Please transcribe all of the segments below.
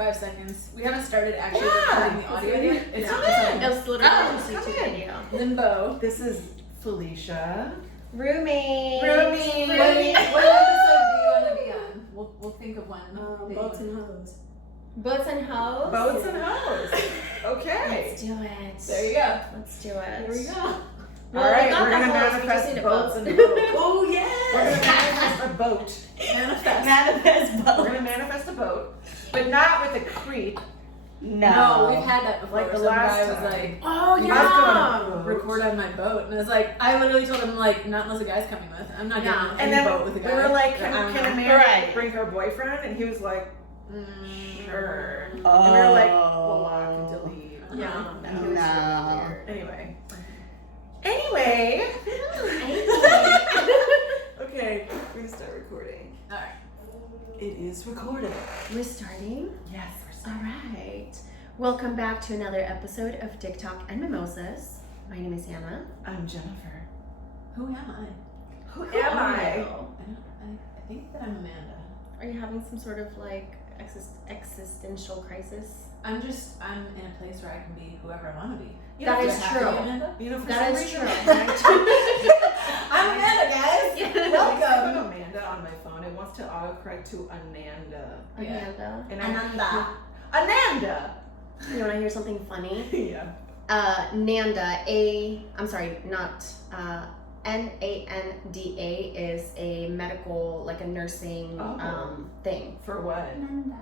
5 seconds. We haven't started actually recording the audio yet. It was literally just YouTube video. Limbo. This is Felicia. Roommate. What episode do you want to be on? We'll think of one. Boats and Hoes. Boats and Hoes? Boats and Hoes. Okay. Let's do it. There you go. Let's do it. Here we go. Well, all right, we got we're the going to hoes, we just manifest need a boats boat. and hoes. Oh, yes! We're going to manifest a boat. Manifest We're boats. going to manifest a boat, but not with a creep. No, we've had that before. Like the Some last guy was time. like, Oh, You yeah. guys go on a boat. record on my boat. And I was like, I literally told him, like, not unless a guy's coming with. I'm not getting on And any then boat with a guy. we were like, I don't can a know. man Right. bring her boyfriend? And he was like, sure. And we Oh. were like, block and delete. Yeah. He was No. really weird. Anyway. Okay, we're gonna start recording. Alright. It is recorded. We're starting? Yes, we're All right. Welcome back to another episode of TikTok and Mimosas. My name is Anna. I'm Jennifer. Who am I? Who Who am are I? you? I think that I'm Amanda. Are you having some sort of like existential crisis? I'm in a place where I can be whoever I want to be. You That know, is Do I have to true. be Amanda? You know, for That some is reason, true. I'm Amanda, guys. Yeah. I put Welcome. Amanda on my phone. It wants to autocorrect to Ananda. Yeah. Amanda. And Ananda. Ananda. You want to hear something funny? Yeah. Nanda, Nanda is a medical, like a nursing Oh. thing. For what? Ananda.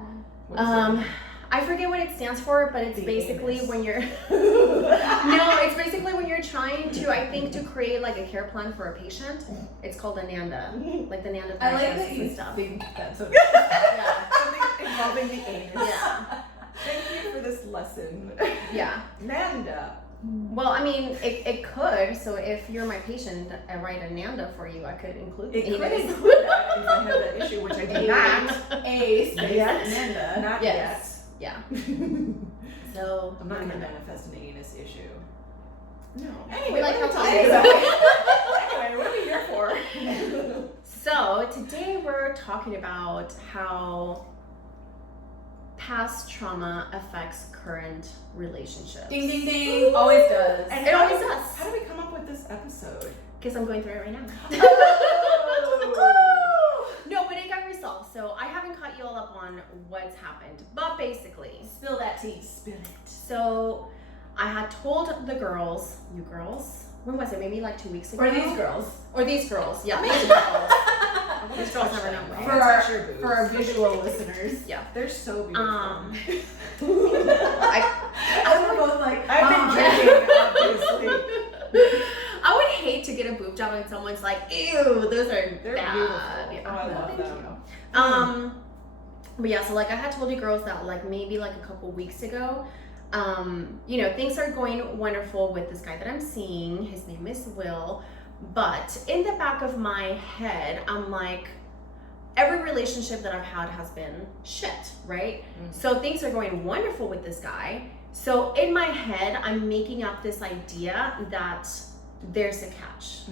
What is it? I forget what it stands for, but it's The basically anus. when you're no, it's basically when you're trying to, I think, to create like a care plan for a patient. It's called a Nanda, like the Nanda I like diagnosis that you and stuff. think that's what Yeah, Something involving the anus. yeah, Thank you for this lesson. yeah. Nanda. Well, I mean, it could. So if you're my patient, I write a Nanda for you. I could include It the could anus. include that if I have that issue, which I do not. A space Yes. Amanda. Not Yes. Yeah. yet. So I'm not going to Amanda. manifest an anus issue. No. Anyway, We like what how are we topics talking are. Anyway, what are we here for? So today we're talking about how past trauma affects current relationships. Ding ding ding. Always does. And It how always did- does. How do we come up with this episode? Because I'm going through it right now. No, but it got resolved. So I haven't caught you all up on what's happened. But basically, Spill that tea. Spill it. so I had told the girls, you girls, when was it? Maybe like 2 weeks ago? Or these girls. Or these girls. Yeah, these girls. These girls never know. I For wanna our- touch your boobs. For our visual listeners. Yeah. They're so beautiful. We're both like, I've been drinking, obviously. I would hate to get a boob job and someone's like, ew, those are They're bad. beautiful. Yeah. Oh, I love Thank them. you. But yeah, so like I had told you girls that like maybe like a couple weeks ago, you know, things are going wonderful with this guy that I'm seeing. His name is Will. But in the back of my head, I'm like, every relationship that I've had has been shit, right? Mhm. So things are going wonderful with this guy. So in my head, I'm making up this idea that there's a catch.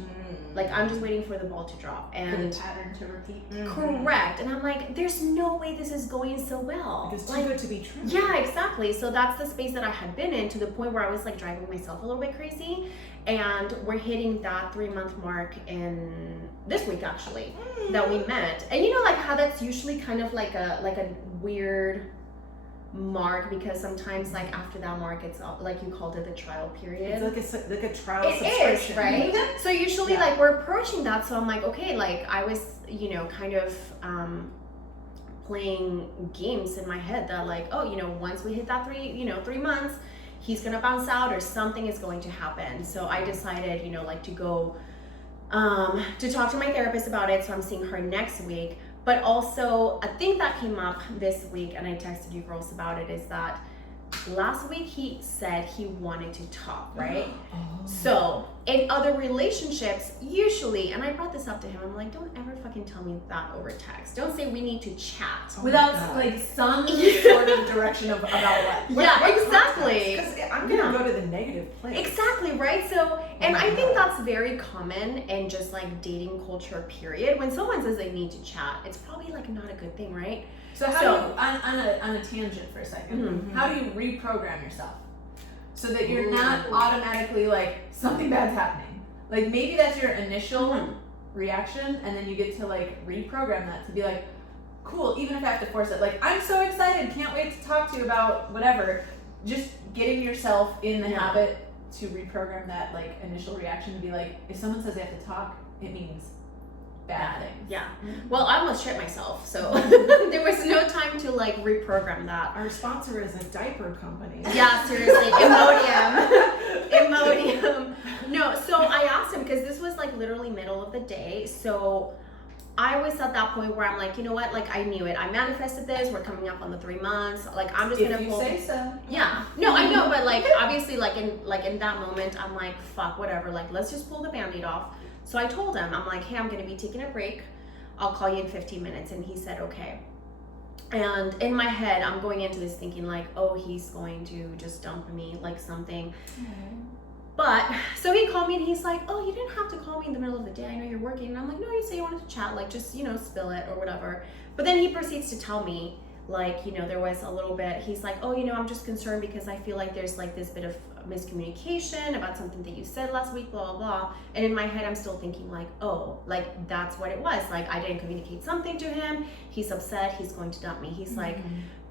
Like I'm just waiting for the ball to drop. for And the pattern to repeat. correct. And I'm like, there's no way this is going so well. It's too Like, good to be true. yeah, exactly. So that's the space that I had been in, to the point where I was like driving myself a little bit crazy. And we're hitting that 3-month mark in this week actually that we met. And you know like how that's usually kind of like a weird mark, because sometimes like after that mark it's like you called it the trial period. It's like a trial It subscription. is, right? So usually Yeah. like we're approaching that, so I'm like, okay, like I was, you know, kind of playing games in my head that like, oh, you know, once we hit that 3 months, he's gonna bounce out or something is going to happen. So I decided, you know, like to go to talk to my therapist about it. So I'm seeing her next week. But also a thing that came up this week, and I texted you girls about it, is that last week he said he wanted to talk, right? Oh. So in other relationships, usually, and I brought this up to him, I'm like, don't ever fucking tell me that over text. Don't say we need to chat. Without like some sort of direction of about what. Yeah, exactly. Because I'm gonna go to the negative place. Exactly, right? So, and my I think God. that's very common in just like dating culture, period. When someone says they need to chat, it's probably like not a good thing, right? So how So- do you, on a tangent for a 2nd, how do you reprogram yourself so that you're not automatically like something bad's happening? Like maybe that's your initial reaction, and then you get to like reprogram that to be like, cool, even if I have to force it, like I'm so excited, can't wait to talk to you about whatever. Just getting yourself in the habit to reprogram that like initial reaction to be like, if someone says they have to talk, it means bad things. Yeah. Well, I almost shit myself, so there was no time to like reprogram that. Our sponsor is a diaper company. Yeah, seriously, Imodium. Imodium. No, so I asked him because this was like literally middle of the day. So I was at that point where I'm like, you know what? Like I knew it. I manifested this. We're coming up on the 3 months. Like I'm just If gonna you pull. say so. Yeah. No, I know, but like obviously like in that moment I'm like, fuck, whatever. Like let's just pull the Band-Aid off. So I told him, I'm like, hey, I'm gonna be taking a break. I'll call you in 15 minutes. And he said, okay. And in my head, I'm going into this thinking like, oh, he's going to just dump me, like something. But, so he called me and he's like, oh, you didn't have to call me in the middle of the day. I know you're working. And I'm like, no, you say you wanted to chat, like just, you know, spill it or whatever. But then he proceeds to tell me, like, you know, there was a little bit, he's like, oh, you know, I'm just concerned because I feel like there's like this bit of miscommunication about something that you said last week, blah, blah, blah. And in my head, I'm still thinking like, oh, like that's what it was. Like I didn't communicate something to him. He's upset. He's going to dump me. He's like,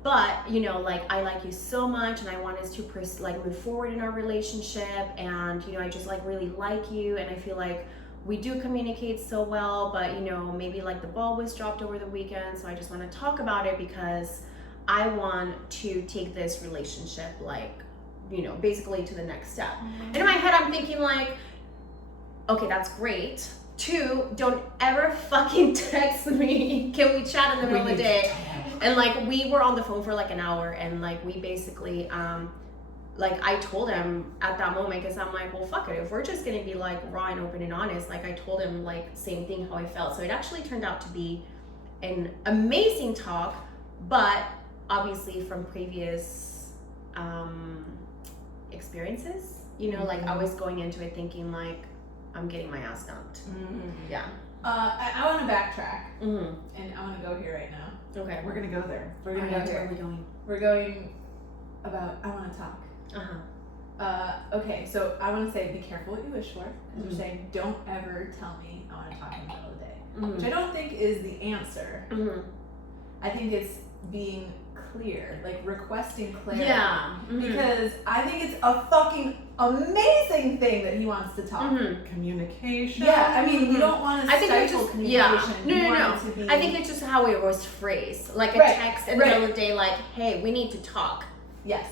but you know, like I like you so much and I want us to like move forward in our relationship. And, you know, I just like really like you. And I feel like we do communicate so well, but you know, maybe like the ball was dropped over the weekend. So I just want to talk about it because I want to take this relationship like, you know, basically to the next step. And in my head, I'm thinking like, okay, that's great. 2, don't ever fucking text me. Can we chat in the middle of the day? And like, we were on the phone for like an hour and like, we basically, like I told him at that moment, cause I'm like, well, fuck it. If we're just gonna be like raw and open and honest, like I told him like same thing how I felt. So it actually turned out to be an amazing talk, but obviously from previous, experiences, you know, like I was going into it thinking like I'm getting my ass dumped. Yeah. I want to backtrack, Mm-hmm. and I want to go here right now. Okay. We're gonna go there. We're gonna Alright, go where are here. we going? We're going about. I want to talk. Okay, so I want to say be careful what you wish for, because you're saying don't ever tell me I want to talk in the middle of the day, which I don't think is the answer. I think it's being clear, like requesting clarity. Yeah. Because I think it's a fucking amazing thing that he wants to talk. Communication. Yeah, I mean, you don't want to I think it's stifle just communication. No, You no, want no. it to be, I think it's just how it was phrased, like a Right, text in the middle of the day, like, "Hey, we need to talk." yes.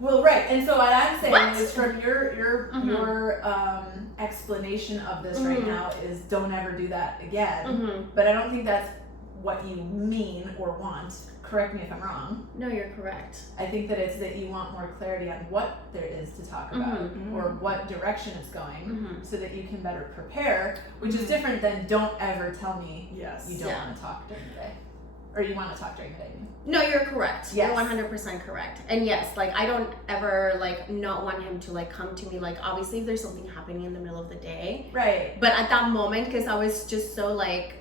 Well, right, and so what I'm saying What? is from your explanation of this right now is don't ever do that again. But I don't think that's what you mean or want. Correct me if I'm wrong. No, you're correct. I think that it's that you want more clarity on what there is to talk about or what direction it's going so that you can better prepare, which is different than don't ever tell me Yes. you don't want to talk during the day. Or you want to talk during the day. No, you're correct. Yes. You're 100% correct. And yes, like I don't ever like not want him to like come to me. Like obviously if there's something happening in the middle of the day. Right. But at that moment, because I was just so like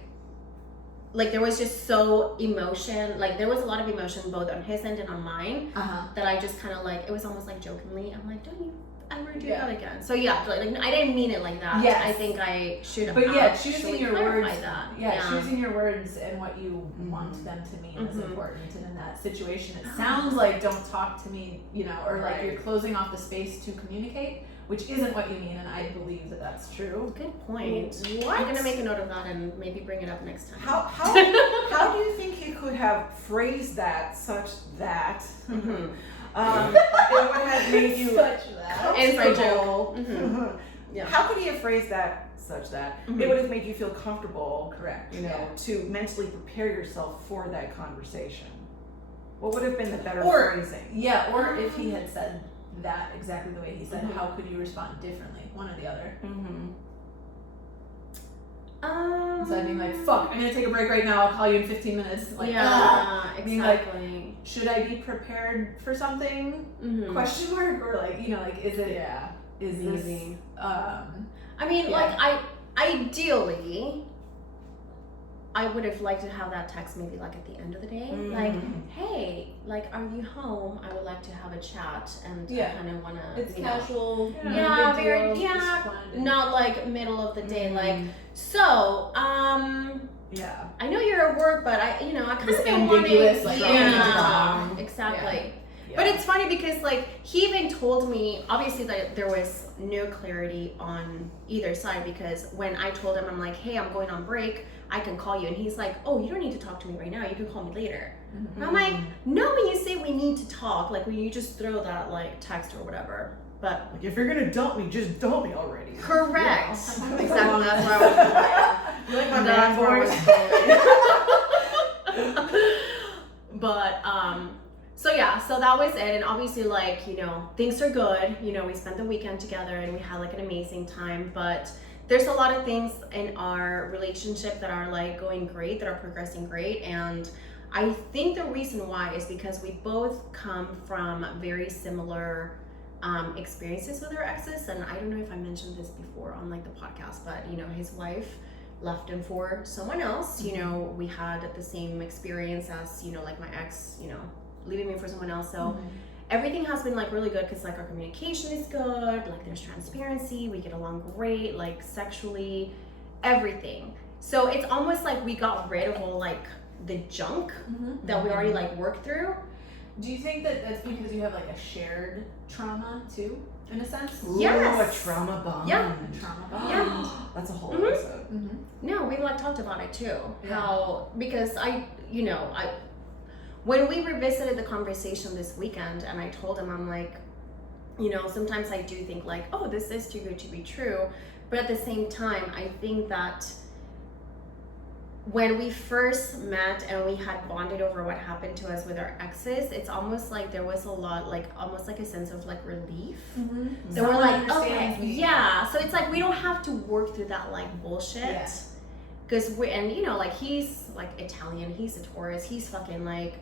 there was just so emotion, like there was a lot of emotion both on his end and on mine that I just kind of like, it was almost like jokingly, I'm like, don't you ever do that again. So yeah, like I didn't mean it like that. Yes. I think I should But yeah, actually choosing your clarify words. that. Yeah, choosing your words and what you want them to mean is important. And in that situation, it sounds like don't talk to me, you know, or like you're closing off the space to communicate, which isn't what you mean. And I believe that that's true. Good point. What? I'm gonna make a note of that and maybe bring it up next time. How do you think he could have phrased that such that it would have made you Such that. Inside comfortable? joke. Yeah. How could he have phrased that such that it would have made you feel comfortable? Correct. You know, to mentally prepare yourself for that conversation. What would have been the better Or- phrasing? Yeah, or if he had said that exactly the way he said, how could you respond differently? One or the other. Instead of being like, fuck, I'm gonna take a break right now, I'll call you in 15 minutes. Like, being like, exactly. should I be prepared for something? Question mark? Or like, you know, like, is it, is this, Maybe. I mean, like, ideally, I would have liked to have that text maybe like at the end of the day. Like, hey, like, are you home? I would like to have a chat, and I kind of want to, It's casual. Yeah, no big very, deal, just wanted- not like middle of the day, like, so, yeah. I know you're at work, but I kind of This don't want to, ambiguous, like, exactly. Yeah. But it's funny because, like, he even told me, obviously, that there was no clarity on either side, because when I told him, I'm like, hey, I'm going on break, I can call you. And he's like, oh, you don't need to talk to me right now. You can call me later. And I'm like, no, when you say we need to talk, like, when you just throw that, like, text or whatever. But Like, if you're gonna dump me, just dump me already. correct. Yeah. Exactly. That's where I was You like my That's bad where voice? I was going. But so yeah, so that was it. And obviously, like, things are good. We spent the weekend together and we had like an amazing time. But there's a lot of things in our relationship that are like going great, that are progressing great. And I think the reason why is because we both come from very similar experiences with our exes. And I don't know if I mentioned this before on like the podcast, but his wife left him for someone else. We had the same experience as like my ex, leaving me for someone else. So everything has been like really good, because like our communication is good, like there's transparency, we get along great, like sexually, everything. So it's almost like we got rid of all like the junk that we already like worked through. Do you think that that's because you have like a shared trauma too, in a sense? Ooh, Yes. a trauma bond. Yeah. A trauma bond. Yeah. That's a whole Mhm. episode. No, we like talked about it too. Yeah. How, because when we revisited the conversation this weekend, and I told him, I'm like, sometimes I do think like, oh, this is too good to be true. But at the same time, I think that when we first met and we had bonded over what happened to us with our exes, it's almost like there was a lot, like almost like a sense of like relief. So we're Someone like, understands okay, me. yeah. So it's like we don't have to work through that like bullshit. Yeah. Because like he's like Italian, he's a Taurus, he's fucking like,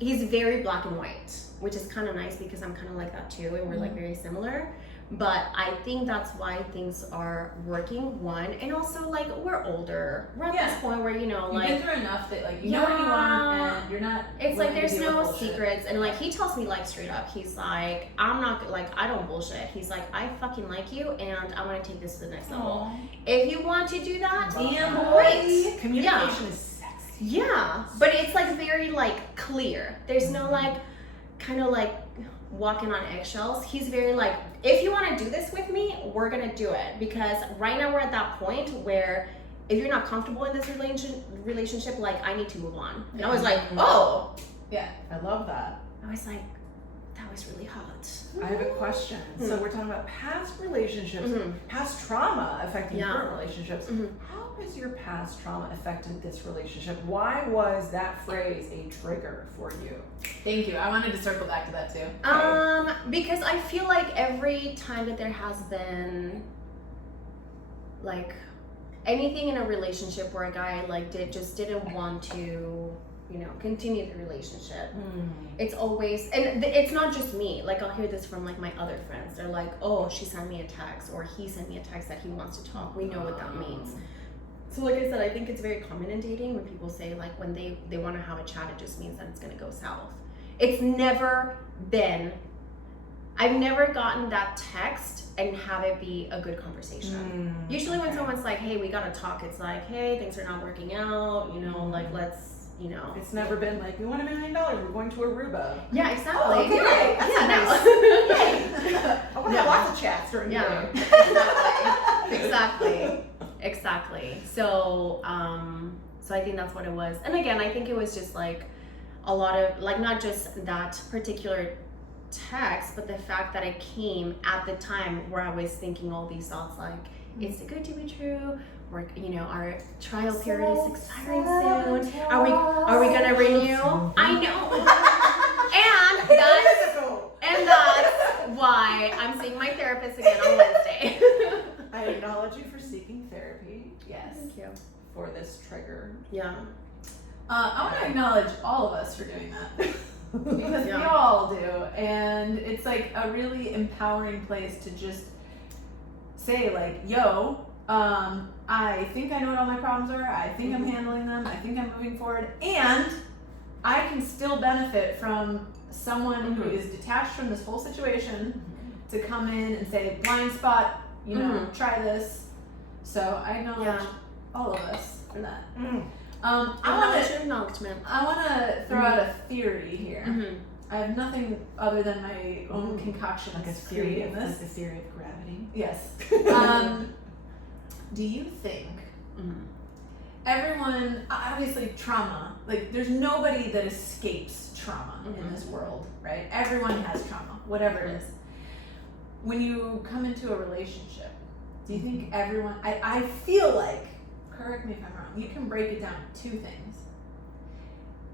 he's very black and white, which is kind of nice because I'm kind of like that too, and we're like very similar. But I think that's why things are working, one, and also like we're older. We're at this point where, You've like, been through enough that like you know what you want, and you're not. it's like willing to there's deal no with bullshit. secrets. And like he tells me like straight up, he's like, I'm not like, I don't bullshit. He's like, I fucking like you and I want to take this to the next level. If you want to do that, Damn, great. Communication is sexy. Yeah, but it's like very like clear. There's no like kind of like walking on eggshells. He's very like, if you want to do this with me, we're gonna do it, because right now we're at that point where if you're not comfortable in this relationship, like I need to move on. And I was like, oh, Yeah. I love that. I was like, that was really hot. I have a question. So we're talking about past relationships, past trauma affecting Yeah. current relationships. Mhm. How has your past trauma affected this relationship? Why was that phrase a trigger for you? Thank you. I wanted to circle back to that too. Because I feel like every time that there has been like anything in a relationship where a guy like didn't want to, continue the relationship, it's always, and it's not just me, like I'll hear this from like my other friends. They're like, oh, she sent me a text, or he sent me a text that he wants to talk. We know what that means. So like I said, I think it's very common in dating when people say like when they want to have a chat, it just means that it's going to go south. It's never been, I've never gotten that text and have it be a good conversation. Usually when someone's like, hey, we got to talk, it's like, hey, things are not working out, like let's, It's never been like, we want $1 million, we're going to Aruba. Yeah, exactly. Oh, okay, great. That's yeah, nice. no. I want to have lots of chats during the Yeah, day. exactly. So I think that's what it was. And again, I think it was just like a lot of like, not just that particular text, but the fact that it came at the time where I was thinking all these thoughts like, it's too good to be true. We're, our trial period is expiring soon. Are we gonna renew? I know. And guys, why I'm seeing my therapist again on Wednesday. I acknowledge you for seeking therapy Yes. Thank you. for this trigger. Yeah. I want to acknowledge all of us for doing that. Because we Yeah. all do. And it's like a really empowering place to just say, like, yo, I think I know what all my problems are. I think I'm handling them. I think I'm moving forward. And I can still benefit from someone who is detached from this whole situation to come in and say, blind spot, you know, try this. So I acknowledge all of us for that. Acknowledgement. I want to throw out a theory here. Mm-hmm. I have nothing other than my own concoction Like a of theory creating of this. the theory of gravity. Yes. Do you think Mm-hmm. everyone, obviously trauma, like there's nobody that escapes trauma in this world, right? Everyone has trauma, whatever it is. When you come into a relationship, do you think everyone, I feel like, correct me if I'm wrong, you can break it down to 2 things.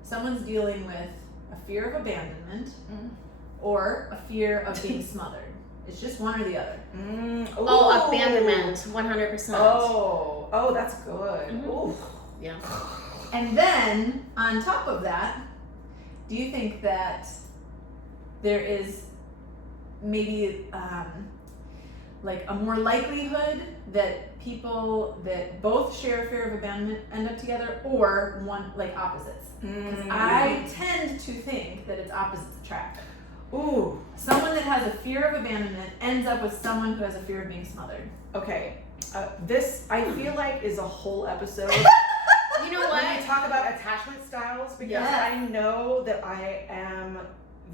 Someone's dealing with a fear of abandonment or a fear of being smothered. It's just one or the other. Oh, abandonment, 100%. Oh, that's good. Mhm. Ooh. Yeah. And then, on top of that, do you think that there is maybe like a more likelihood that people that both share a fear of abandonment end up together, or one, like opposites? Because I tend to think that it's opposites attract. Ooh. Someone that has a fear of abandonment ends up with someone who has a fear of being smothered. Okay. This, I feel like, is a whole episode. You know When what? we talk about attachment styles, because Yes. I know that I am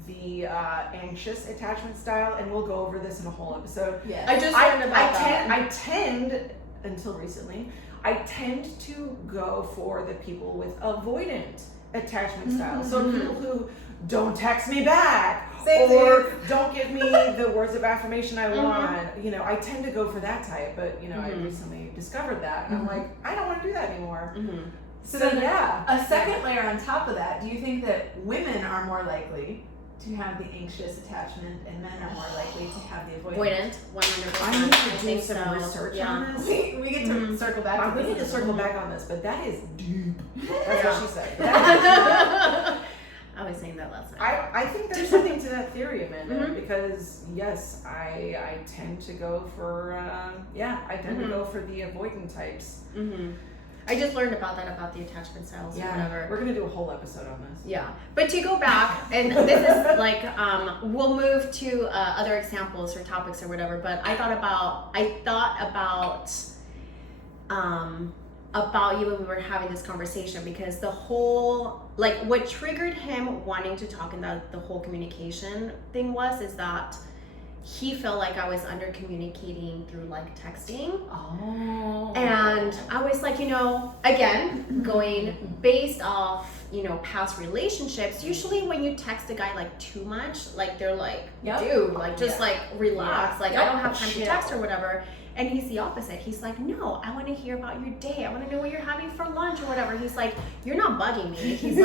the anxious attachment style, and we'll go over this in a whole episode. Yes. I just learned about that. I tend, until recently, I tend to go for the people with avoidant attachment styles. So people who don't text me back, Same or thing. don't give me the words of affirmation I want. You know, I tend to go for that type, but you know, I recently discovered that, and I'm like, I don't want to do that anymore. So So then yeah. a second layer on top of that, do you think that women are more likely to have the anxious attachment and men are more likely to have the avoidant? Avoidant, 100%. I need to do think some so. research Yeah. on this. We get to circle back to We this. need to circle back on this, but that is deep. That's Yeah. what she said. That I was saying that last is, night. I think there's something to that theory, Amanda, Mhm. because yes, I tend to go for I tend to go for the avoidant types. I just learned about that, about the attachment styles or whatever. We're gonna do a whole episode on this. Yeah, but to go back, and this is like, we'll move to other examples or topics or whatever. But I thought about you when we were having this conversation, because the whole, like, what triggered him wanting to talk in the whole communication thing is that he felt like I was under communicating through like texting. Oh. And I was like, you know, again, going based off, you know, past relationships, usually when you text a guy like too much, like they're like, dude, like just like relax, like I don't have time to text or whatever. And he's the opposite. He's like, no, I want to hear about your day. I want to know what you're having for lunch or whatever. He's like, you're not bugging me. He's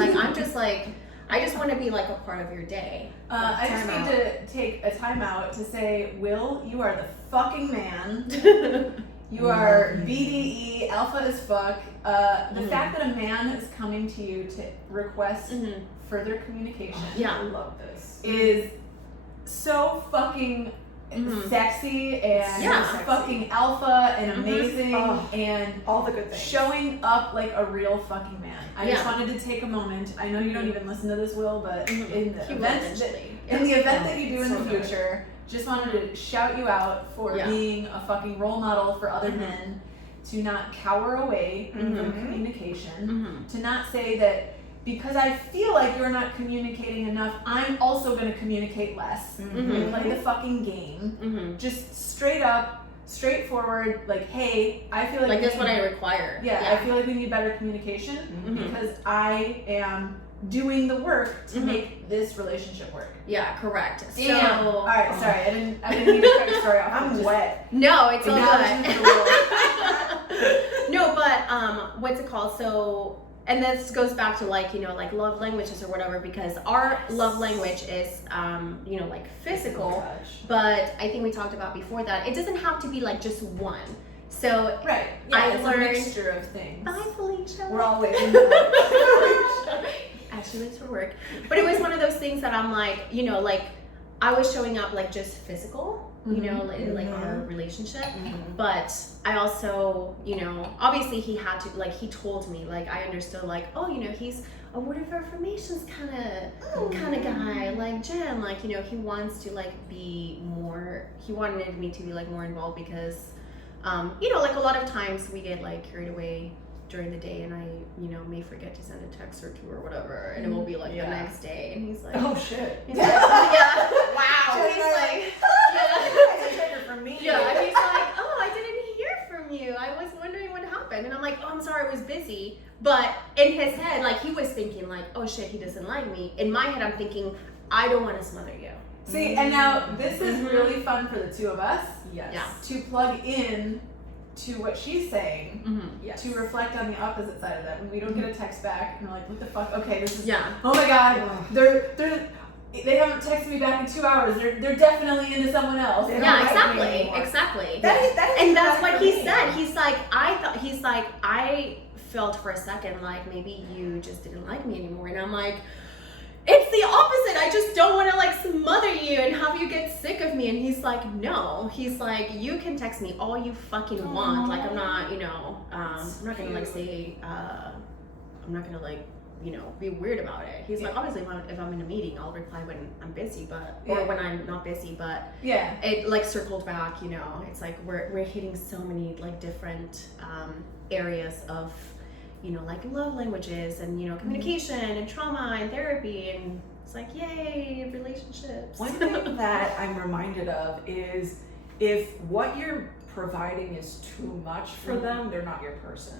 like, I just want to be like a part of your day. I just need to take a time out to say, Will, you are the fucking man. You are BDE, alpha as fuck. The fact that a man is coming to you to request further communication I love this. is so fucking sexy and fucking alpha and amazing and All the good things. showing up like a real fucking man. I just wanted to take a moment. I know you don't even listen to this, Will, but in the event that you do in the future, just wanted to shout you out for being a fucking role model for other men, to not cower away from communication, to not say that because I feel like you're not communicating enough, I'm also going to communicate less and play the fucking game. Just straight up, straightforward, like, hey, I feel like that's what I require. I feel like we need better communication because I am doing the work to make this relationship work. Yeah, correct. Damn. So, All right, sorry, I didn't mean to cut your story off. I'm wet. no, it's all Acknowledgement good. for Will. No, but what's it called? So and this goes back to like, you know, like love languages or whatever, because our love language is, you know, like physical, but I think we talked about before that it doesn't have to be like just one. So Right. Yeah, I it's learned- a mixture of things. bye, Felicia. We're all waiting. Actually, it's for work. But it was one of those things that I'm like, you know, like I was showing up like just physical, you know, like our relationship. But I also, you know, obviously he had to, like, he told me, like, I understood, like, oh, you know, he's a word of affirmations kind of guy, like Jen, like, you know, he wants to like be more, he wanted me to be like more involved because, you know, like a lot of times we get like carried away during the day, and I, you know, may forget to send a text or two or whatever, and it will be like the next day, and he's like, Oh shit. he's like, yeah, Wow. he's like, That's a trigger for me. yeah, and he's like, oh, I didn't hear from you. I was wondering what happened, and I'm like, oh, I'm sorry, I was busy. But in his head, like he was thinking, like, oh shit, he doesn't like me. In my head, I'm thinking, I don't want to smother you. See, and now this is really fun for the two of us Yes. Yeah. to plug in to what she's saying, Yes. to reflect on the opposite side of that. When we don't get a text back and we're like, what the fuck? Okay, this is, Yeah. oh my god, they haven't texted me back in 2 hours. They're definitely into someone else. They don't Yeah, like me exactly, anymore. exactly. That is And that's traumatic what for he me. said. He's like, I felt for a second like maybe you just didn't like me anymore. And I'm like, it's the opposite. I just don't want to like smother you and have you get sick of me. And he's like, no. He's like, you can text me all you fucking want. Like, I'm not, you know, I'm not gonna like say, I'm not gonna like, you know, be weird about it. He's like, obviously, if I'm in a meeting, I'll reply when I'm busy, or when I'm not busy. But Yeah. it like circled back, you know. It's like we're hitting so many like different areas of, you know, like love languages and, you know, communication and trauma and therapy, and it's like, yay, relationships. One thing that I'm reminded of is if what you're providing is too much for them, they're not your person.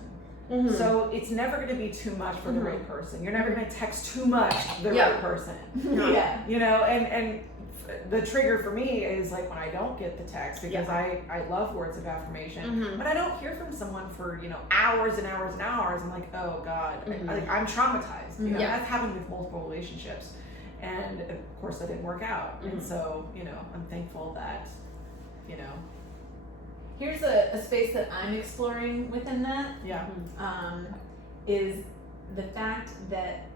Mhm. So it's never going to be too much for the right person. You're never going to text too much the Yeah. right person. Yeah. You know, and the trigger for me is like when I don't get the text, because I love words of affirmation. Mhm. When I don't hear from someone for, you know, hours and hours and hours, I'm like, oh God, I'm traumatized. You know, Yeah. that's happened with multiple relationships. And of course that didn't work out. And so, you know, I'm thankful that, you know, Here's a space that I'm exploring within that. yeah. Is the fact that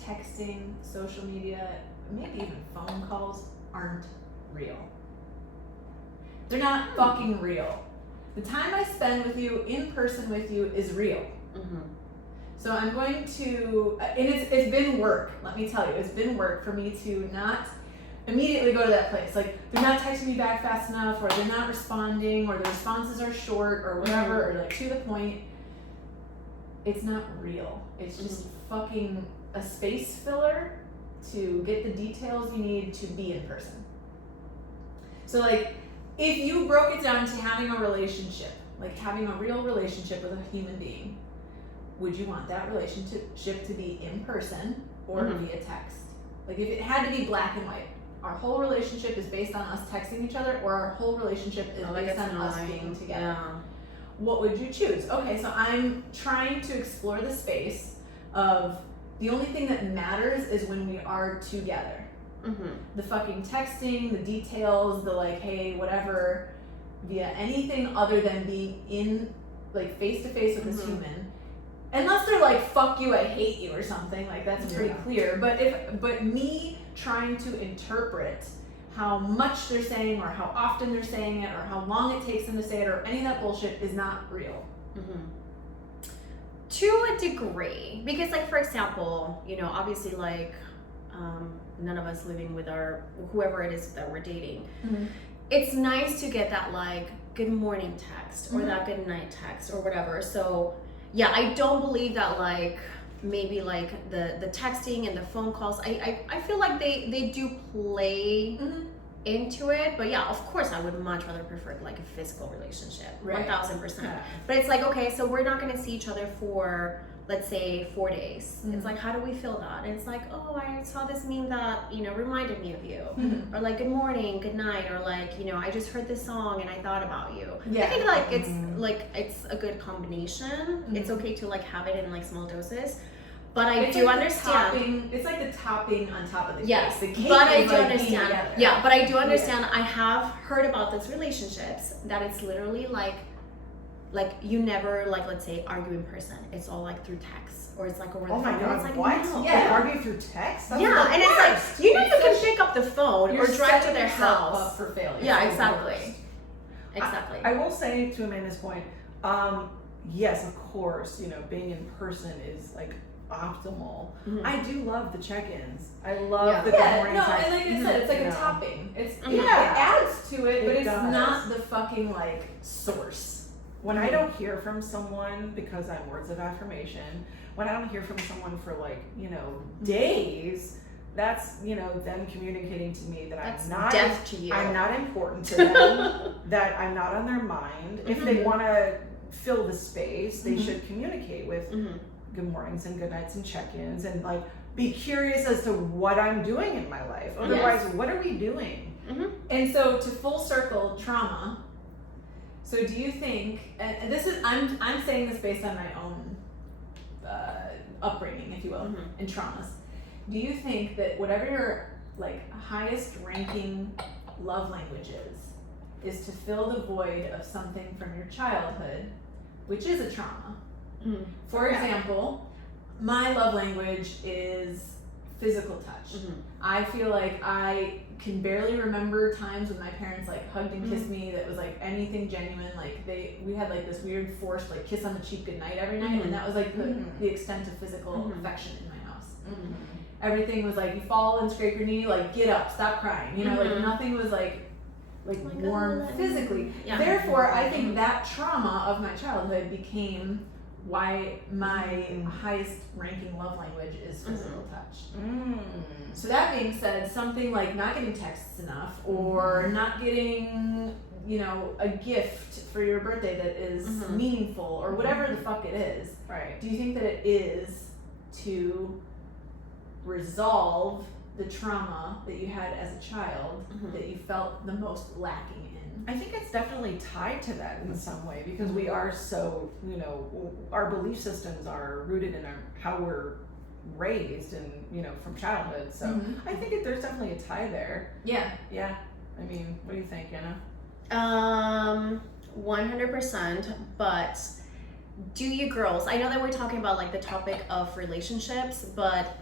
texting, social media, maybe even phone calls aren't real. They're not fucking real. The time I spend with you, in person with you, is real. Mhm. So I'm going to, and it's been work, let me tell you, it's been work for me to not immediately go to that place. Like, they're not texting me back fast enough, or they're not responding, or the responses are short, or whatever, or like to the point. It's not real. It's just fucking a space filler to get the details you need to be in person. So like, if you broke it down to having a relationship, like having a real relationship with a human being, would you want that relationship to be in person or via text? Like, if it had to be black and white, our whole relationship is based on us texting each other, or our whole relationship is based on us being together. Yeah. What would you choose? Okay, so I'm trying to explore the space of the only thing that matters is when we are together. Mhm. The fucking texting, the details, the like, hey, whatever, via anything other than being in, like, face to face with this human. Unless they're like, fuck you, I hate you, or something, like, that's pretty clear. But me trying to interpret how much they're saying, or how often they're saying it, or how long it takes them to say it, or any of that bullshit is not real. To a degree, because like, for example, you know, obviously, like, none of us living with our whoever it is that we're dating, it's nice to get that like good morning text or that good night text or whatever. So yeah, I don't believe that like maybe like the texting and the phone calls, I feel like they do play into it, but yeah, of course I would much rather prefer like a physical relationship, Right. 1000%. Yeah. But it's like, okay, so we're not going to see each other for let's say 4 days. Mhm. It's like, how do we feel that? And it's like, oh, I saw this meme that, you know, reminded me of you. Mhm. Or like, good morning, good night, or like, you know, I just heard this song and I thought about you. Yeah. I think like it's a good combination. Mhm. It's okay to like have it in like small doses. But I It's do like the understand. topping- it's like the topping on top of the cake. Yes, The cake but I is do like being understand. together. Yeah, but I do understand. I have heard about those relationships that it's literally like you never like, let's say, argue in person. It's all like through text, or it's like over the Oh my phone. god, It's like, what? no. Yeah. They argue through text? That's Yeah, the and it's like, worst. you know, you can It's pick up the phone You're or drive to setting their yourself house. up for failure. Yeah, It's the exactly. worst. Exactly. I will say to Amanda's point, yes, of course, you know, being in person is like optimal. Mhm. I do love the check-ins. I love Yeah. the good Yeah, morning no, text. and like I said, it's like You a know. topping. It's Mhm. it adds to it, but It it's does. not the fucking like source. When I don't hear from someone because I'm words of affirmation, when I don't hear from someone for like, you know, days, that's, you know, them communicating to me that That's I'm not death to you. I'm not important to them, that I'm not on their mind. If they Mhm. want to fill the space, they Mhm. should communicate with Mhm. good mornings and good nights and check-ins and like be curious as to what I'm doing in my life. Otherwise, what are we doing? And so to full circle trauma. So do you think? And this is I'm saying this based on my own upbringing, if you will, Mhm. in traumas. Do you think that whatever your like highest ranking love language is to fill the void of something from your childhood, which is a trauma? Mhm. For Yeah. example, my love language is physical touch. Mhm. I feel like I can barely remember times when my parents like hugged and kissed Mm-hmm. me that was like anything genuine. Like we had like this weird forced like kiss on the cheek goodnight every night, Mhm. and that was like Mhm. the extent of physical Mhm. affection in my house. Mm-hmm. Everything was like you fall and scrape your knee, like get up, stop crying. You know, like Mhm. nothing was like Like, warm oh, physically. Yeah. Therefore, I think that trauma of my childhood became why my Mhm. highest ranking love language is physical touch. Mm. So that being said, something like not getting texts enough or not getting, you know, a gift for your birthday that is Mhm. meaningful or whatever the fuck it is, Right. do you think that it is to resolve the trauma that you had as a child Mhm. that you felt the most lacking in? I think it's definitely tied to that in some way because we are so, you know, our belief systems are rooted in how we're raised and, you know, from childhood. So Mhm. I think there's definitely a tie there. Yeah. Yeah. I mean, what do you think, Anna? 100%. But do you girls? I know that we're talking about like the topic of relationships, but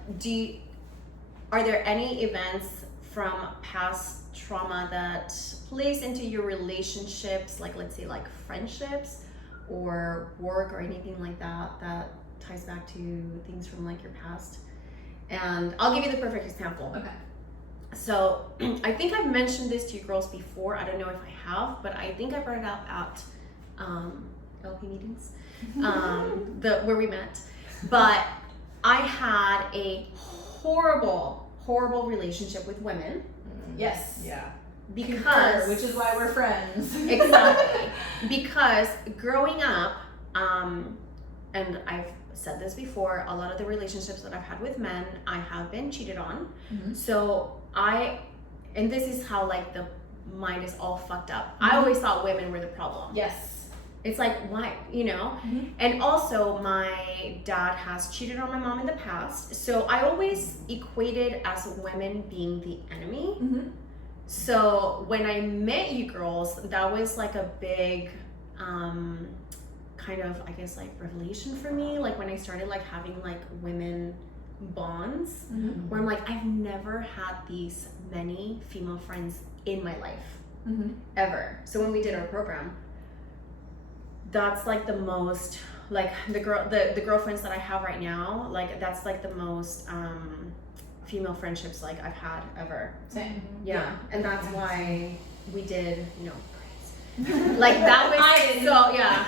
are there any events from past trauma that plays into your relationships, like let's say like friendships or work or anything like that that ties back to things from like your past? And I'll give you the perfect example. Okay. So I think I've mentioned this to you girls before. I don't know if I have, but I think I brought it up at LP meetings, where we met. But I had a horrible relationship with women Yes. Yeah. because, which is why we're friends. exactly, because growing up, and I've said this before, a lot of the relationships that I've had with men, I have been cheated on. Mhm. So and this is how like the mind is all fucked up. I Mhm. always thought women were the problem. Yes. It's like, why, you know? Mhm. And also my dad has cheated on my mom in the past. So I always equated as women being the enemy. Mm-hmm. So when I met you girls, that was like a big kind of, I guess, like revelation for me. Like when I started like having like women bonds, Mm-hmm. where I'm like, I've never had these many female friends in my life, Mm-hmm. ever. So when we did our program, that's like the most, like the girlfriends that I have right now, like that's like the most female friendships like I've had ever. Same. Yeah, and that's Yes. why we did, you know, like that was I didn't. so yeah.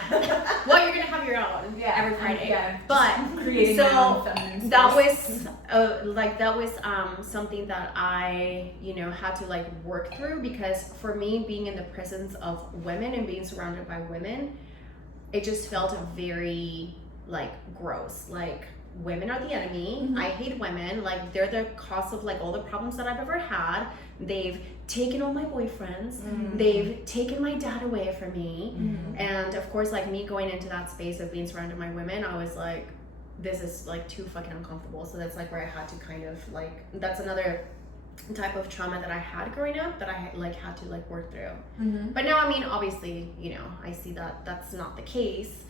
Well, you're gonna have your own every Friday, Yeah. but Creating so my own feminine that space. was something that I, you know, had to like work through, because for me, being in the presence of women and being surrounded by women, it just felt very like gross. Like women are the enemy. Mhm. I hate women. Like they're the cause of like all the problems that I've ever had. They've taken all my boyfriends. They've taken my dad away from me. And of course, like me going into that space of being surrounded by women, I was like, this is like too fucking uncomfortable. So that's like where I had to kind of like, that's another type of trauma that I had growing up that I had to like work through. But now, I mean, obviously, you know, I see that that's not the case.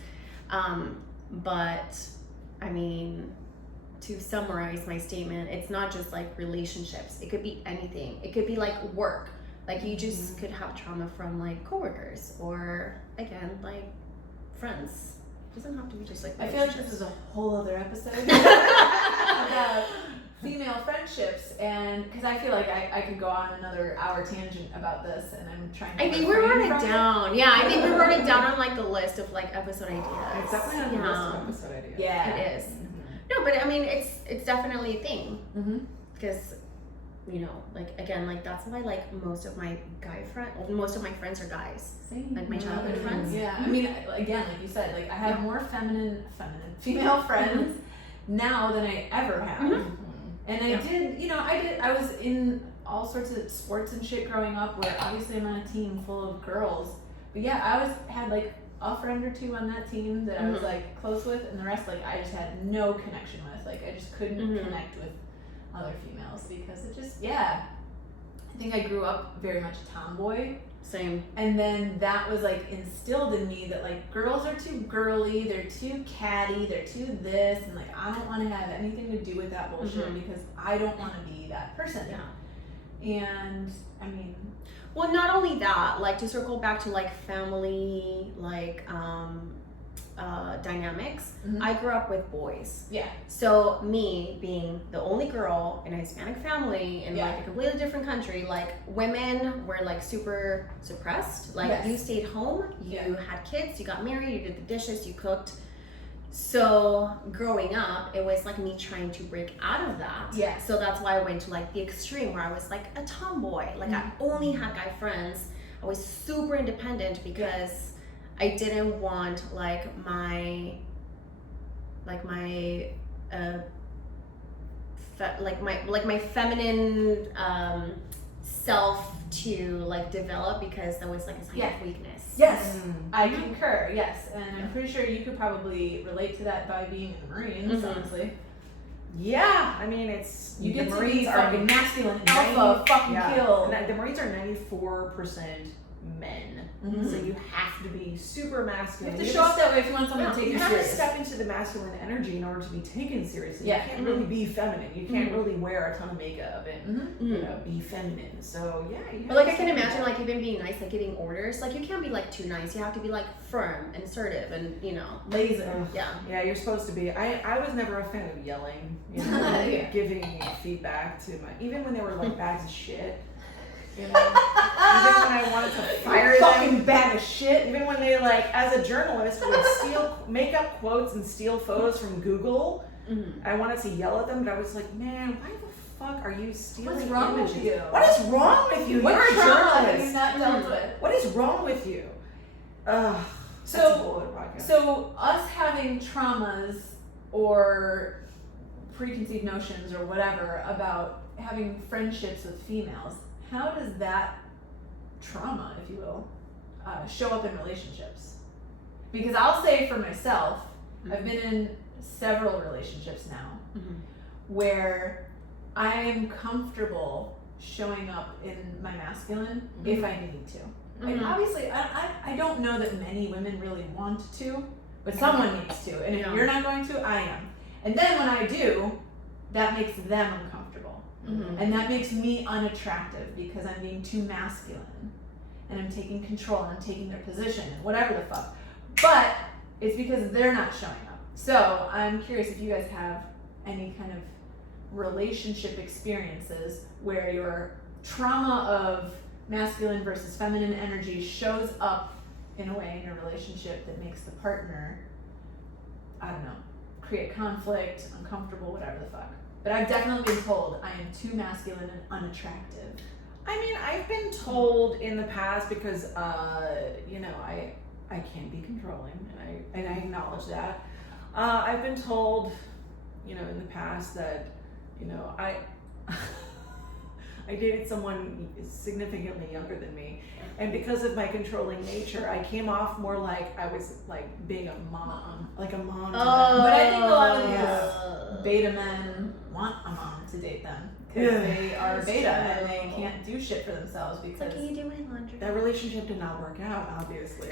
But I mean, to summarize my statement, it's not just like relationships. It could be anything. It could be like work. Like you just could have trauma from like coworkers or again, like friends. It doesn't have to be just like I feel like this is a whole other episode about female friendships, and because I feel like I could go on another hour tangent about this, and I'm trying to. I think we wrote it down. Yeah, I think we wrote it down on like the list of like episode ideas. It's definitely on the list of episode ideas. Yeah, It is. No, but I mean, it's definitely a thing because, you know, like again, like that's why like most of my friends are guys. Same. Like my childhood friends. Yeah, I mean, again, like you said, like I have more female friends now than I ever have. And I did, you know, I was in all sorts of sports and shit growing up where obviously I'm on a team full of girls. But yeah, I had like a friend or two on that team that I was like close with, and the rest like I just had no connection with. Like I just couldn't connect with other females because it just, I think I grew up very much a tomboy. Same. And then that was like instilled in me that like girls are too girly, they're too catty, they're too this, and like I don't want to have anything to do with that bullshit because I don't want to be that person. Yeah. And I mean, well, not only that, like to circle back to like family, like dynamics. I grew up with boys. Yeah. So me being the only girl in a Hispanic family in like a completely different country, like women were like super suppressed. Like you stayed home, you had kids, you got married, you did the dishes, you cooked. So growing up, it was like me trying to break out of that. Yeah. So that's why I went to like the extreme where I was like a tomboy. Like I only had guy friends. I was super independent because I didn't want like my feminine self to like develop because that was like a sign of weakness. Yes, I concur. Yes, and I'm pretty sure you could probably relate to that by being in the Marines. Honestly, yeah. I mean, it's you get the to Marines be are fucking masculine, alpha, fucking kill. And the Marines are 94% men, so you have to be super You masculine. have to show up that way if you want someone to take you you have to serious. step into the masculine energy in order to be taken seriously. Yeah. You can't really be feminine. You can't really wear a ton of makeup and you know be feminine. So yeah. You But like I can imagine like even being nice, like giving orders. Like you can't be like too nice. You have to be like firm and assertive and you know. Laser. Yeah, you're supposed to be. I was never a fan of yelling, you know, giving feedback to my, even when they were like bags of shit. You know, even when I wanted to fire them, Fucking bag of shit. even when they like, as a journalist, would make up quotes and steal photos from Google. I wanted to yell at them, but I was like, man, why the fuck are you stealing What's wrong images? with you? What is wrong with you? What You're a trauma have you journalist. not dealt with? What is wrong with you? That's a whole other podcast. So us having traumas or preconceived notions or whatever about having friendships with females, how does that trauma, if you will, show up in relationships? Because I'll say for myself, I've been in several relationships now where I'm comfortable showing up in my masculine if I need to. Like obviously, I don't know that many women really want to, but someone needs to. And if you're not going to, I am. And then when I do, that makes them uncomfortable. And that makes me unattractive because I'm being too masculine. And I'm taking control and I'm taking their position and whatever the fuck. But it's because they're not showing up. So I'm curious if you guys have any kind of relationship experiences where your trauma of masculine versus feminine energy shows up in a way in a relationship that makes the partner, I don't know, create conflict, uncomfortable, whatever the fuck. But I've definitely been told I am too masculine and unattractive. I mean, I've been told in the past because, you know, I can be controlling, and I acknowledge that. I've been told, in the past that, I dated someone significantly younger than me, and because of my controlling nature, I came off more like I was like being a mom, like a mom. To them. But I think a lot of Oh. these beta men want a mom to date them because they are beta and they can't do shit for themselves It's like, because. can you do my laundry? That relationship did not work out, obviously.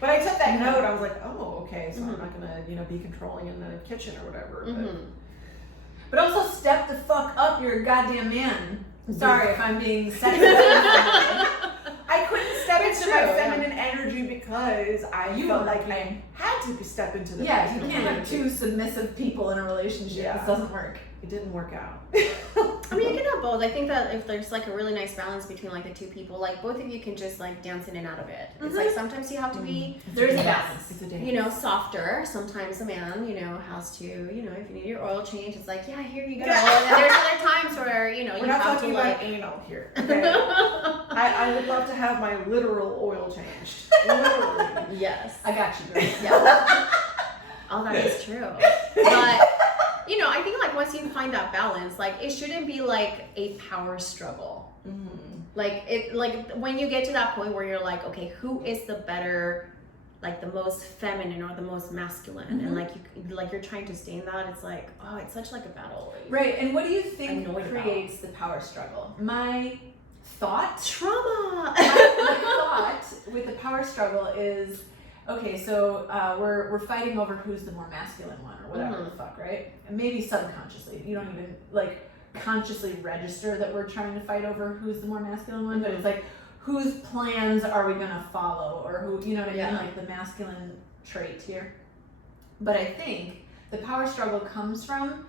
But I took that note. I was like, oh, okay, so I'm not gonna, be controlling in the kitchen or whatever. But also step the fuck up. You're a goddamn man. I'm sorry if I'm being sexist. I couldn't step It's into true, my yeah. feminine energy because I You felt were like being- I had to step into the Yeah, you feminine can't have energy. two submissive people in a relationship. Yeah. This doesn't work. It didn't work out. I mean, you can have both. I think that if there's like a really nice balance between like the two people, like both of you can just like dance in and out of it. It's like sometimes you have to be, There's a balance. It's a dance. softer. Sometimes a man, has to, if you need your oil change, it's like, yeah, here you go. And then there's other times where, We're you not have talking to about like. anal here. Okay? I would love to have my literal oil changed. Literally. Yes. I got you, girl. Yeah. All that is true. But I think like once you find that balance, like it shouldn't be like a power struggle. Like when you get to that point where you're like, okay, who is the better, like the most feminine or the most masculine, and like you're trying to stay in that, it's like, oh, it's such like a battle. Right, and what do you think Annoyed about. creates the power struggle? My thought Trauma. my thought with the power struggle is, okay, so we're fighting over who's the more masculine one or whatever the fuck, right? And maybe subconsciously, you don't even like consciously register that we're trying to fight over who's the more masculine one, but it's like, whose plans are we gonna follow, or who, you know what I mean, like the masculine trait here. But I think the power struggle comes from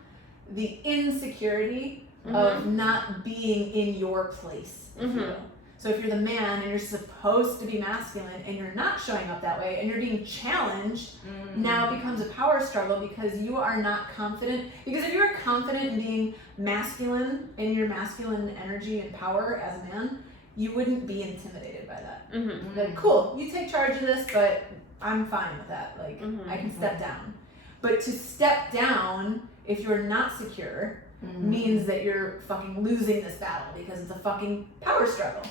the insecurity of not being in your place, if you will. So if you're the man and you're supposed to be masculine and you're not showing up that way and you're being challenged, now becomes a power struggle because you are not confident. Because if you were confident in being masculine, in your masculine energy and power as a man, you wouldn't be intimidated by that. Like, cool, you take charge of this, but I'm fine with that. Like, I can step down. But to step down, if you're not secure, means that you're fucking losing this battle because it's a fucking power struggle.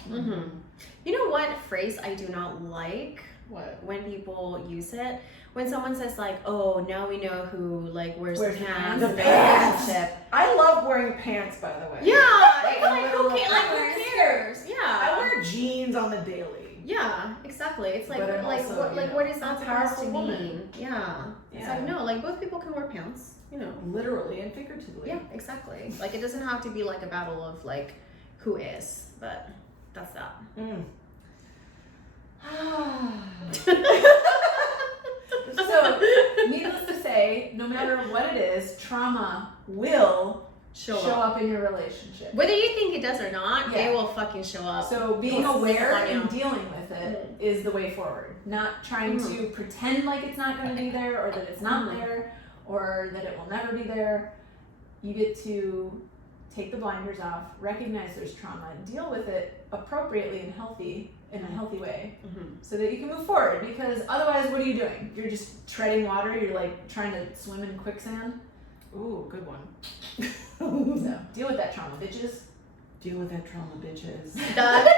You know what phrase I do not like What? when people use it? When someone says like, oh, now we know who like wears the Wears the pants pants. in the The pants. relationship. I love wearing pants, by the way. Yeah, Like it's like little who cares? Like covers. who cares? I Yeah. wear jeans on the daily. Yeah, exactly. It's like But I'm like also, what you know, what is I'm that a supposed powerful to woman. mean? Yeah. It's Yeah. like no, like both people can wear pants. Literally and figuratively. Yeah, exactly. Like it doesn't have to be like a battle of like who is, but that's that. So, needless to say, no matter what it is, trauma will Show show up. up in your relationship. Whether you think it does or not, Yeah. it will fucking show up. So being It'll sneak aware up on you. and dealing with it is the way forward. Not trying to pretend like it's not going to be there or that it's not there or that it will never be there. You get to take the blinders off, recognize there's trauma, deal with it appropriately and in a healthy way so that you can move forward, because otherwise what are you doing? You're just treading water, you're like trying to swim in quicksand. Ooh, good one. So deal with that trauma, bitches. Deal with that trauma, bitches. The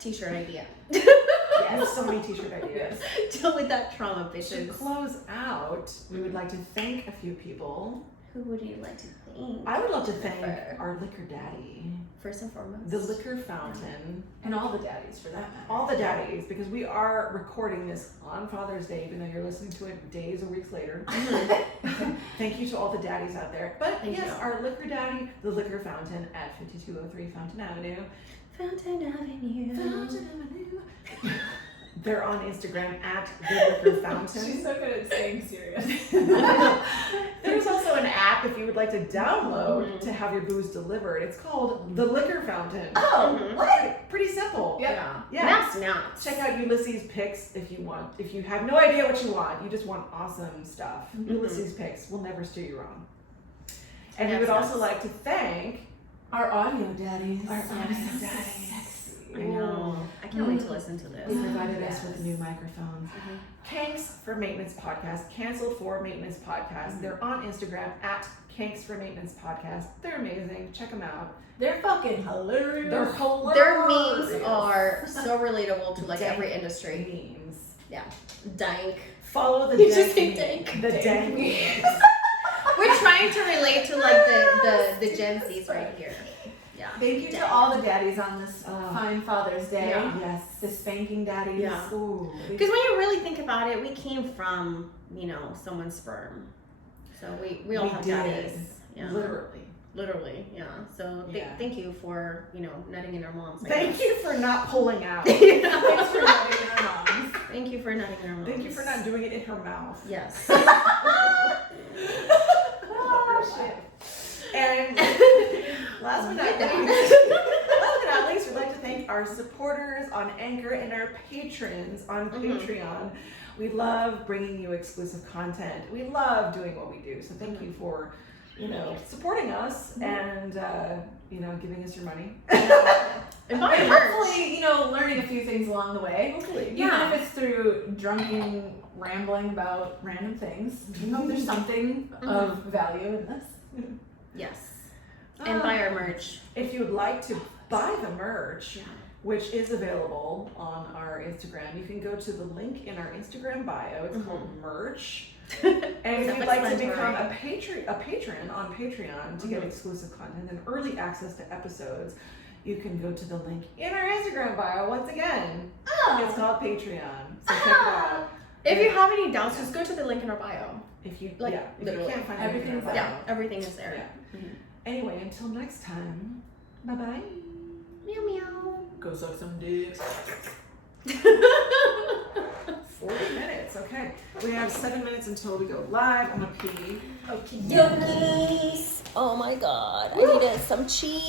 t-shirt idea. I have so many t-shirt ideas. Deal with that trauma, To bitches. close out, we would like to thank a few people. Who would you like to thank? I would love to thank Prefer. our liquor daddy, First and foremost. the liquor fountain, And all the daddies for that matter. all the daddies, because we are recording this on Father's Day, even though you're listening to it days or weeks later. Thank you to all the daddies out there. But Thank yes, you. our liquor daddy, the liquor fountain at 5203 Fountain Avenue. Fountain Avenue. They're on Instagram at the liquor fountain. She's so good at staying serious. There's also an app if you would like to download to have your booze delivered. It's called the Liquor Fountain. Oh, what? Pretty simple. Yep. Yeah. Yeah. Snaps. Check out Ulysses Picks if you want. If you have no idea what you want, you just want awesome stuff. Ulysses Picks will never steer you wrong. And we would also like to thank Our audio daddies. our Yes. audio daddies. I know. I can't wait to listen to this. They provided us Yes. with new microphones. Kanks for Maintenance Podcast, canceled for Maintenance Podcast. They're on Instagram at Kanks for Maintenance Podcast. They're amazing. Check them out. They're fucking hilarious. They're hilarious. Their memes are so relatable to like every industry. memes. Dank. Follow the You just dank say memes. dank. The dank memes. We're trying to relate to like the Gen Z's right here. Yeah. Thank you to all the daddies on this fine Father's Day. Yeah. Yes. The spanking daddies. Yeah. Ooh. Because when you really think about it, we came from, someone's sperm. So we all We have did. daddies. Yeah. Literally. Yeah. So Yeah. thank you for, nutting in our moms. I Thank guess. you for not pulling out. Thanks for letting in our moms. Thank you for nutting in our moms. Thank you for not doing it in her mouth. Yes. Oh, shit. And last but not least, we'd like to thank our supporters on Anchor and our patrons on Patreon. We love bringing you exclusive content. We love doing what we do. So thank you for, supporting us and, giving us your money. And buy And merch. hopefully, learning a few things along the way. Hopefully. Even if it's through drunken rambling about random things. I hope there's something of value in this. Yes. And buy our merch. If you would like to buy the merch, Yeah. which is available on our Instagram, you can go to the link in our Instagram bio. It's called merch. And if you'd like to become a patron on Patreon to get exclusive content and early access to episodes, you can go to the link in our Instagram bio. Once again, it's called Patreon. So check it out. If you have any doubts, just go to the link in our bio. If you Like, if you literally. can't find Everything's it in our Yeah, bio. everything is there. Yeah. Anyway, until next time, bye bye. Meow meow. Go suck some dicks. 40 minutes, okay. We have 7 minutes until we go live. I'm gonna pee. Okay. Oh my god, I needed some cheese.